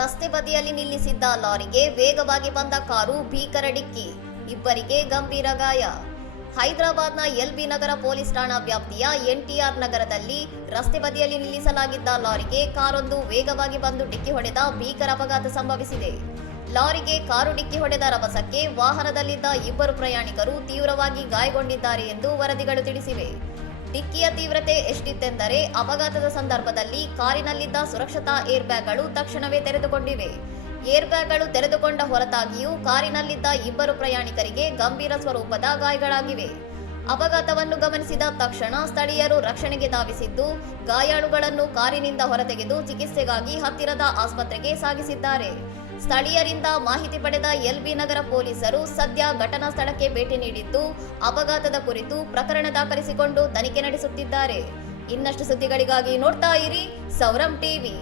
ರಸ್ತೆ ಬದಿಯಲ್ಲಿ ನಿಲ್ಲಿಸಿದ್ದ ಲಾರಿಗೆ ವೇಗವಾಗಿ ಬಂದ ಕಾರು ಭೀಕರ ಡಿಕ್ಕಿ, ಇಬ್ಬರಿಗೆ ಗಂಭೀರ ಗಾಯ. ಹೈದರಾಬಾದ್ನ ಎಲ್ಬಿ ನಗರ ಪೊಲೀಸ್ ಠಾಣಾ ವ್ಯಾಪ್ತಿಯ ಎನ್ಟಿಆರ್ ನಗರದಲ್ಲಿ ರಸ್ತೆ ಬದಿಯಲ್ಲಿ ನಿಲ್ಲಿಸಲಾಗಿದ್ದ ಲಾರಿಗೆ ಕಾರೊಂದು ವೇಗವಾಗಿ ಬಂದು ಡಿಕ್ಕಿ ಹೊಡೆದ ಭೀಕರ ಅಪಘಾತ ಸಂಭವಿಸಿದೆ. ಲಾರಿಗೆ ಕಾರು ಡಿಕ್ಕಿ ಹೊಡೆದ ರಭಸಕ್ಕೆ ವಾಹನದಲ್ಲಿದ್ದ ಇಬ್ಬರು ಪ್ರಯಾಣಿಕರು ತೀವ್ರವಾಗಿ ಗಾಯಗೊಂಡಿದ್ದಾರೆ ಎಂದು ವರದಿಗಳು ತಿಳಿಸಿವೆ. ಡಿಕ್ಕಿಯ ತೀವ್ರತೆ ಎಷ್ಟಿತ್ತೆಂದರೆ ಅಪಘಾತದ ಸಂದರ್ಭದಲ್ಲಿ ಕಾರಿನಲ್ಲಿದ್ದ ಸುರಕ್ಷತಾ ಏರ್ ಬ್ಯಾಗ್ಗಳು ತಕ್ಷಣವೇ ತೆರೆದುಕೊಂಡಿವೆ. ಏರ್ ಬ್ಯಾಗ್ಗಳು ತೆರೆದುಕೊಂಡ ಹೊರತಾಗಿಯೂ ಕಾರಿನಲ್ಲಿದ್ದ ಇಬ್ಬರು ಪ್ರಯಾಣಿಕರಿಗೆ ಗಂಭೀರ ಸ್ವರೂಪದ ಗಾಯಗಳಾಗಿವೆ. ಅಪಘಾತವನ್ನು ಗಮನಿಸಿದ ತಕ್ಷಣ ಸ್ಥಳೀಯರು ರಕ್ಷಣೆಗೆ ಧಾವಿಸಿದ್ದು, ಗಾಯಾಳುಗಳನ್ನು ಕಾರಿನಿಂದ ಹೊರತೆಗೆದು ಚಿಕಿತ್ಸೆಗಾಗಿ ಹತ್ತಿರದ ಆಸ್ಪತ್ರೆಗೆ ಸಾಗಿಸಿದ್ದಾರೆ. ಸ್ಥಳೀಯರಿಂದ ಮಾಹಿತಿ ಪಡೆದ ಎಲ್ಬಿ ನಗರ ಪೊಲೀಸರು ಸದ್ಯ ಘಟನಾ ಸ್ಥಳಕ್ಕೆ ಭೇಟಿ ನೀಡಿದ್ದು, ಅಪಘಾತದ ಕುರಿತು ಪ್ರಕರಣ ದಾಖಲಿಸಿಕೊಂಡು ತನಿಖೆ ನಡೆಸುತ್ತಿದ್ದಾರೆ. ಇನ್ನಷ್ಟು ಸುದ್ದಿಗಳಿಗಾಗಿ ನೋಡ್ತಾ ಇರಿ ಸೌರಂ ಟಿವಿ.